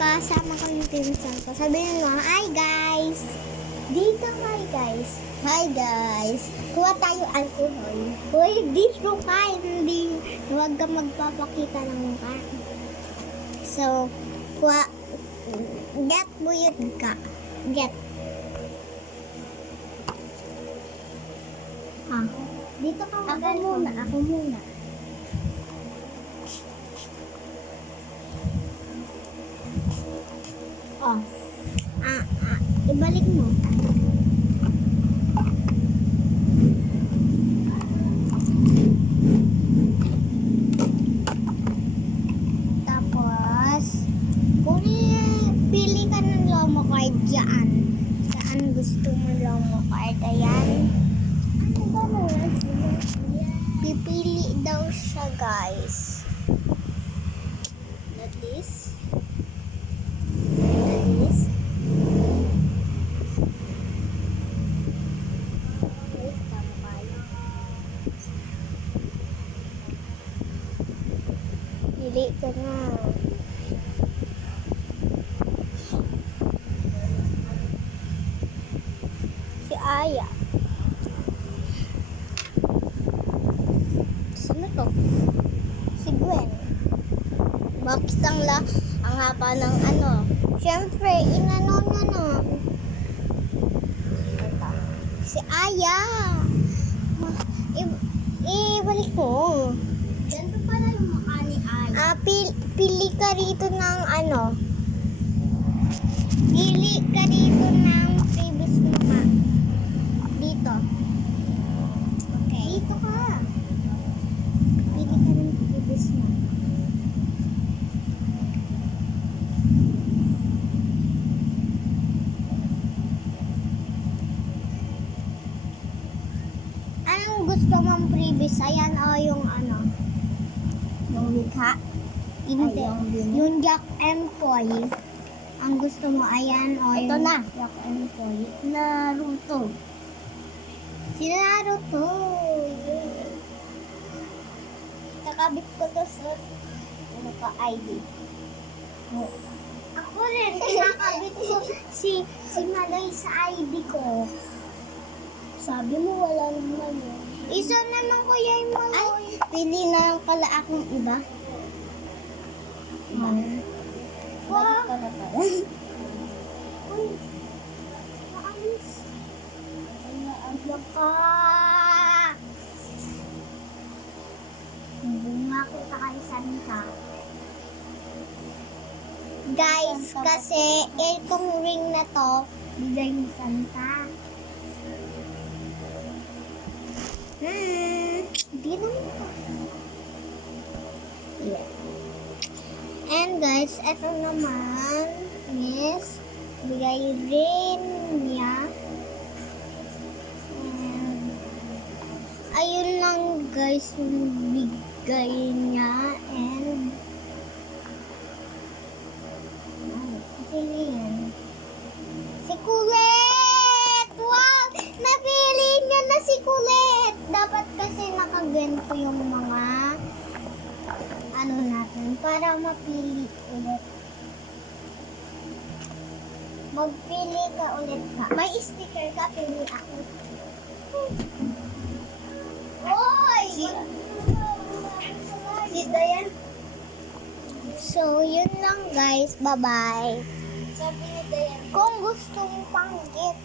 kasama ko yung pinsan ko. Sabihin mo, hi guys! Dito, hi guys! Hi guys! Kuha tayo alcohol. Uy, dito ka! Hindi. Huwag ka magpapakita ng mukha. So, kuha. Get buyot ka. Get. Ah, dito ka mag-alcohol. Ako muna. Oh. Ibalik mo. Tapos, pili ka ng lomo card dyan. Saan gusto mo lomo card? Ayan. Ano ba naman? Pipili daw siya, guys. Not this. Pili ka na. Si Aya. Sino to? Si Gwen. Bakit ang haba ng ano? Siyempre, inano na no. Si Aya. Ibalik mo. Ganito pala yung mukha ni Aya. Pili ka rito ng ano. Pili ka rito ng previous mukha. Dito. Okay. Dito ka. Pili ka ng previous mukha. Anong gusto mong previous? Ayan o yung ano. Yung likha. Hindi. Yung Jack and Poy. Ang gusto mo, ayan o yung... Ito na. Jack and Poy. Naruto. Si Naruto. Kakabit ko to sa... Ano pa, ID. Ako rin. Kakabit ko si Malay sa ID ko. Sabi mo wala naman yun. Isa naman kuya yung Malay. Ay, pili na lang pala akong iba. Wow. Uy, maalis. Naablak ka. Bunga ko sa kaisan ka. Guys, kasi itong ring na to, bigay ni Santa. Hindi naman ito. Yeah. And guys, ito naman is bigay rin niya. And ayun lang guys yung bigay niya. And sino yan? Si Kulet! Wow! Napili niya na si Kulet! Dapat kasi nakaganto yung mga ano natin para mapili ulit. Magpili ka ulit ka. May sticker ka, pili ako. Oy! Si Dayan. So, yun lang guys. Bye-bye. Sabi ni Dayan. Kung gusto mo pang gift,